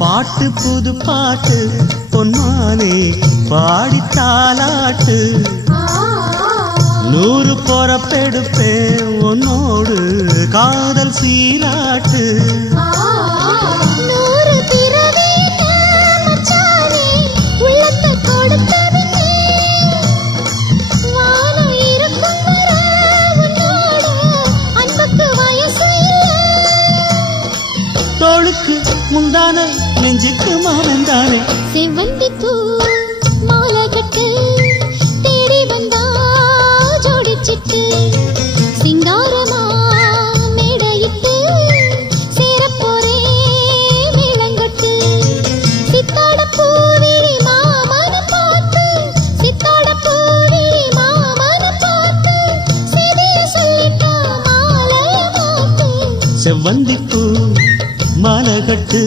பாட்டு புது பாட்டு பொன்மானே பாடித்தாலாட்டு 100 பொறப்பெடுப்பேன் உன்னோடு காதல் சீராட்டு தோளுக்கு முந்தானே நெஞ்சுக்கு மாமந்தானே செவ்வந்தி பூ மாலை கட்டு தேடி வந்தா ஜோடிச்சிட்டு சிங்காரமா மேடையிட்டு சேரப்போரே மேளங்கட்டு சித்தாட பூவிழி மாமன பார்த்து சித்தாட பூவிழி மாமன பார்த்து செய்திய சொல்லிட்டா மாலைய மாத்து செவ்வந்தி பூ மாலை கட்டு